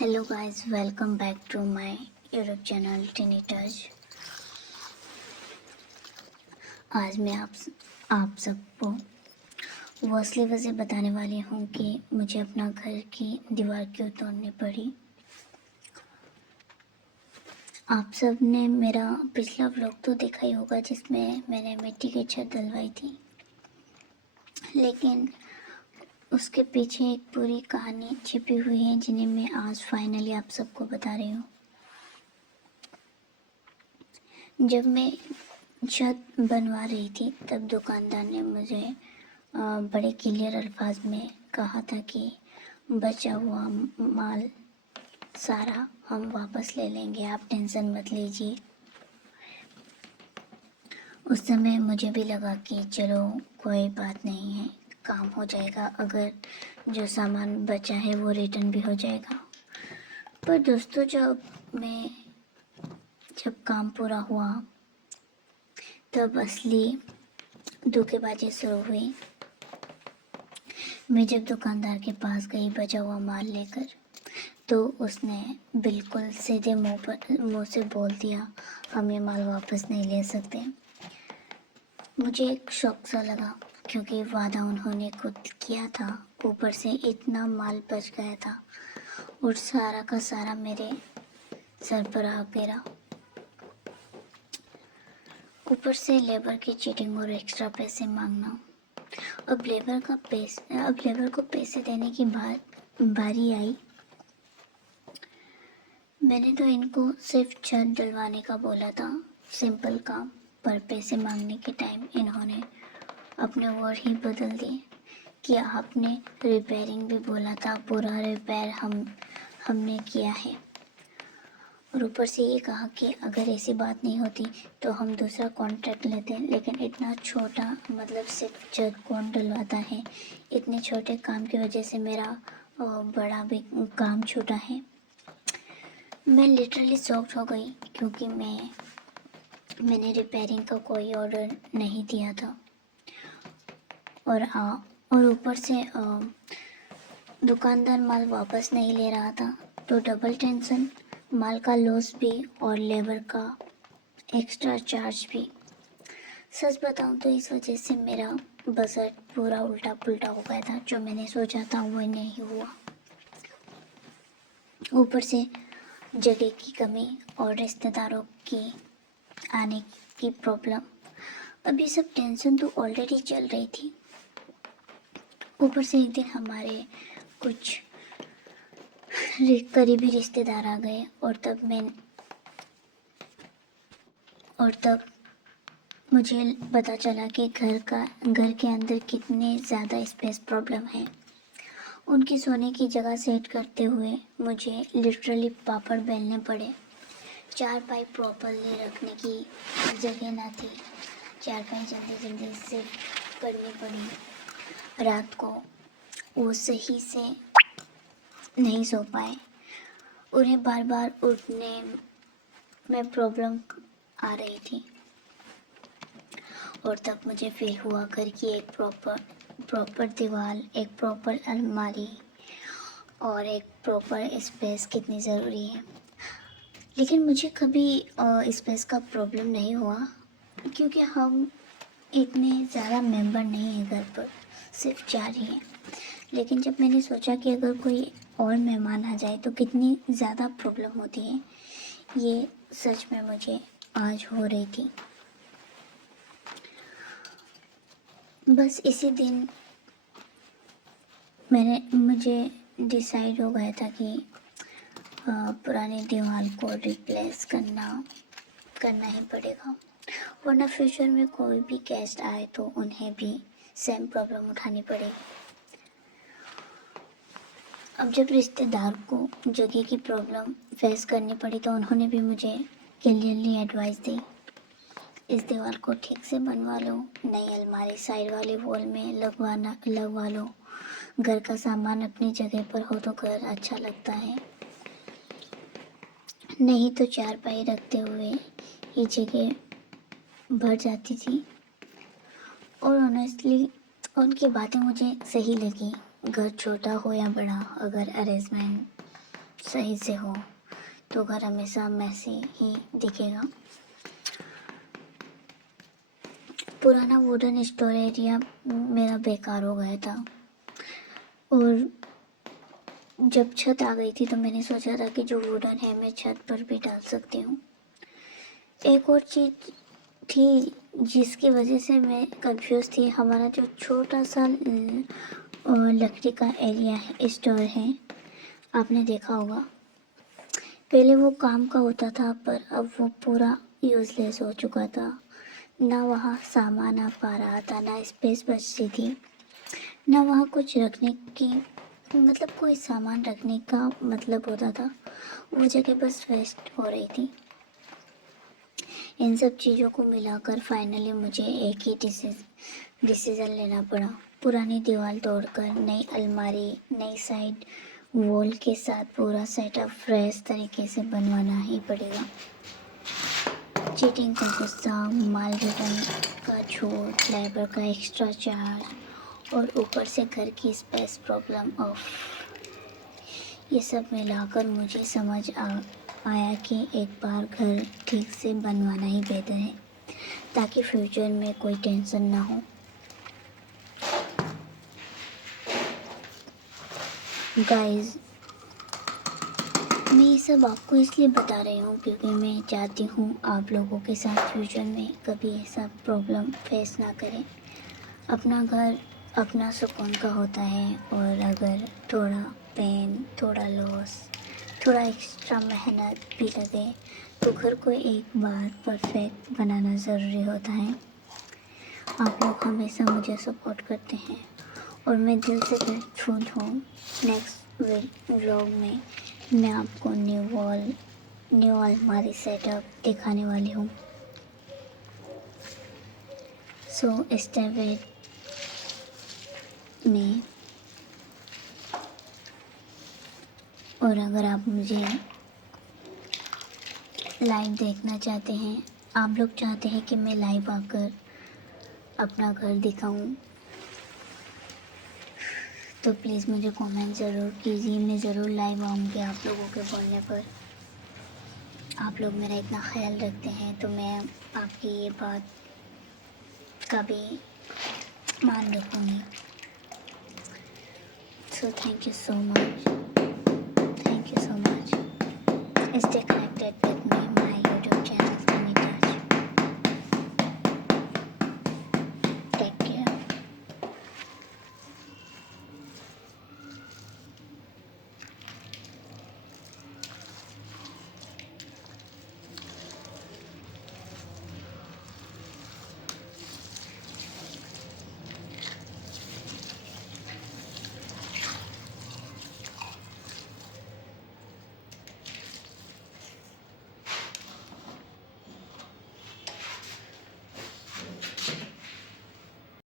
Hello guys, welcome back to my YouTube channel Tiny Touch. आज मैं आप सबको वो असली वजह बताने वाली हूँ कि मुझे अपना घर की दीवार क्यों तोड़नी पड़ी। आप सब ने मेरा पिछला व्लॉग तो देखा ही होगा जिसमें मैंने मिट्टी की छत डलवाई थी, लेकिन उसके पीछे एक पूरी कहानी छिपी हुई है जिन्हें मैं आज फाइनली आप सबको बता रही हूँ। जब मैं छत बनवा रही थी तब दुकानदार ने मुझे बड़े क्लियर अल्फाज में कहा था कि बचा हुआ माल सारा हम वापस ले लेंगे, आप टेंशन मत लीजिए। उस समय मुझे भी लगा कि चलो कोई बात नहीं है, काम हो जाएगा, अगर जो सामान बचा है वो रिटर्न भी हो जाएगा। पर दोस्तों, जब काम पूरा हुआ तब असली धोखेबाजी शुरू हुई। मैं जब दुकानदार के पास गई बचा हुआ माल लेकर, तो उसने बिल्कुल सीधे मुंह से बोल दिया, हम ये माल वापस नहीं ले सकते। मुझे एक शौक सा लगा क्योंकि वादा उन्होंने खुद किया था, ऊपर से इतना माल बच गया था और सारा का सारा मेरे सर पर आ गिरा। ऊपर से लेबर की चीटिंग और एक्स्ट्रा पैसे मांगना। अब लेबर को पैसे देने की बारी आई। मैंने तो इनको सिर्फ छत डलवाने का बोला था, सिंपल काम, पर पैसे मांगने के टाइम इन्होंने अपने वर्ड ही बदल दिए कि आपने रिपेयरिंग भी बोला था, पूरा रिपेयर हमने किया है। और ऊपर से ये कहा कि अगर ऐसी बात नहीं होती तो हम दूसरा कॉन्ट्रैक्ट लेते, लेकिन इतना छोटा, मतलब सिर्फ छत कौन डलवाता है। इतने छोटे काम की वजह से मेरा बड़ा भी काम छूटा है। मैं लिटरली शॉक्ड हो गई क्योंकि मैंने रिपेयरिंग का कोई ऑर्डर नहीं दिया था। और ऊपर से दुकानदार माल वापस नहीं ले रहा था, तो डबल टेंशन, माल का लॉस भी और लेबर का एक्स्ट्रा चार्ज भी। सच बताऊं तो इस वजह से मेरा बजट पूरा उल्टा पुल्टा हो गया था। जो मैंने सोचा था वो नहीं हुआ। ऊपर से जगह की कमी और रिश्तेदारों की आने की प्रॉब्लम। अब ये सब टेंशन तो ऑलरेडी चल रही थी। ऊपर से एक दिन हमारे कुछ करीबी रिश्तेदार आ गए और तब मुझे पता चला कि घर के अंदर कितने ज़्यादा स्पेस प्रॉब्लम है। उनकी सोने की जगह सेट करते हुए मुझे लिटरली पापड़ बेलने पड़े। चारपाई प्रॉपरली रखने की जगह ना थी। चारपाई जल्दी जल्दी से करनी पड़ी। रात को वो सही से नहीं सो पाए। उन्हें बार बार उठने में प्रॉब्लम आ रही थी। और तब मुझे फील हुआ घर की एक प्रॉपर दीवार, एक प्रॉपर अलमारी और एक प्रॉपर स्पेस कितनी ज़रूरी है। लेकिन मुझे कभी स्पेस का प्रॉब्लम नहीं हुआ क्योंकि हम इतने ज़्यादा मेंबर नहीं हैं घर पर, सिर्फ 4 ही हैं। लेकिन जब मैंने सोचा कि अगर कोई और मेहमान आ जाए तो कितनी ज़्यादा प्रॉब्लम होती है, ये सच में मुझे आज हो रही थी। बस इसी दिन मुझे डिसाइड हो गया था कि पुरानी दीवार को रिप्लेस करना ही पड़ेगा, वरना फ्यूचर में कोई भी गेस्ट आए तो उन्हें भी सेम प्रॉब्लम उठानी पड़ेगी। अब जब रिश्तेदार को जगह की प्रॉब्लम फेस करनी पड़ी तो उन्होंने भी मुझे क्लियरली एडवाइस दी, इस दीवार को ठीक से बनवा लो, नई अलमारी साइड वाली वॉल में लगवा लो। घर का सामान अपनी जगह पर हो तो घर अच्छा लगता है, नहीं तो चारपाई रखते हुए ये जगह भर जाती थी। और ऑनेस्टली उनकी बातें मुझे सही लगी। घर छोटा हो या बड़ा, अगर अरेंजमेंट सही से हो तो घर हमेशा मैसी ही दिखेगा। पुराना वुडन स्टोर एरिया मेरा बेकार हो गया था, और जब छत आ गई थी तो मैंने सोचा था कि जो वुडन है मैं छत पर भी डाल सकती हूँ। एक और चीज़ थी जिसकी वजह से मैं कंफ्यूज थी। हमारा जो छोटा सा लकड़ी का एरिया है, स्टोर है, आपने देखा होगा। पहले वो काम का होता था, पर अब वो पूरा यूज़लेस हो चुका था। ना वहाँ सामान आ पा रहा था, ना स्पेस बचती थी, ना वहाँ कुछ रखने की मतलब कोई सामान रखने का मतलब होता था। वो जगह बस वेस्ट हो रही थी। इन सब चीज़ों को मिलाकर फाइनली मुझे एक ही डिसीज़न लेना पड़ा। पुरानी दीवार तोड़कर नई अलमारी, नई साइड वॉल के साथ पूरा सेटअप फ्रेश तरीके से बनवाना ही पड़ेगा। चीटिंग का गुस्सा, माल रिटर्न का छूट, लेबर का एक्स्ट्रा चार्ज और ऊपर से घर की स्पेस प्रॉब्लम ऑफ, ये सब मिलाकर मुझे समझ आया कि एक बार घर ठीक से बनवाना ही बेहतर है, ताकि फ्यूचर में कोई टेंशन ना हो। गाइस, मैं ये सब आपको इसलिए बता रही हूँ क्योंकि मैं चाहती हूँ आप लोगों के साथ फ्यूचर में कभी ऐसा प्रॉब्लम फेस ना करें। अपना घर अपना सुकून का होता है, और अगर थोड़ा पेन, थोड़ा लॉस, थोड़ा एक्स्ट्रा मेहनत भी लगे तो घर को एक बार परफेक्ट बनाना ज़रूरी होता है। आप लोग हमेशा मुझे सपोर्ट करते हैं और मैं दिल से ग्रेटफुल हूँ। नेक्स्ट व्लॉग में मैं आपको न्यू अलमारी सेटअप दिखाने वाली हूँ। So stay with me. और अगर आप मुझे लाइव देखना चाहते हैं, आप लोग चाहते हैं कि मैं लाइव आकर अपना घर दिखाऊं, तो प्लीज़ मुझे कमेंट ज़रूर कीजिए। मैं ज़रूर लाइव आऊँगी आप लोगों के बोलने पर। आप लोग मेरा इतना ख्याल रखते हैं तो मैं आपकी ये बात का भी मान रखूँगी। So thank you so much, thank you so much. Stay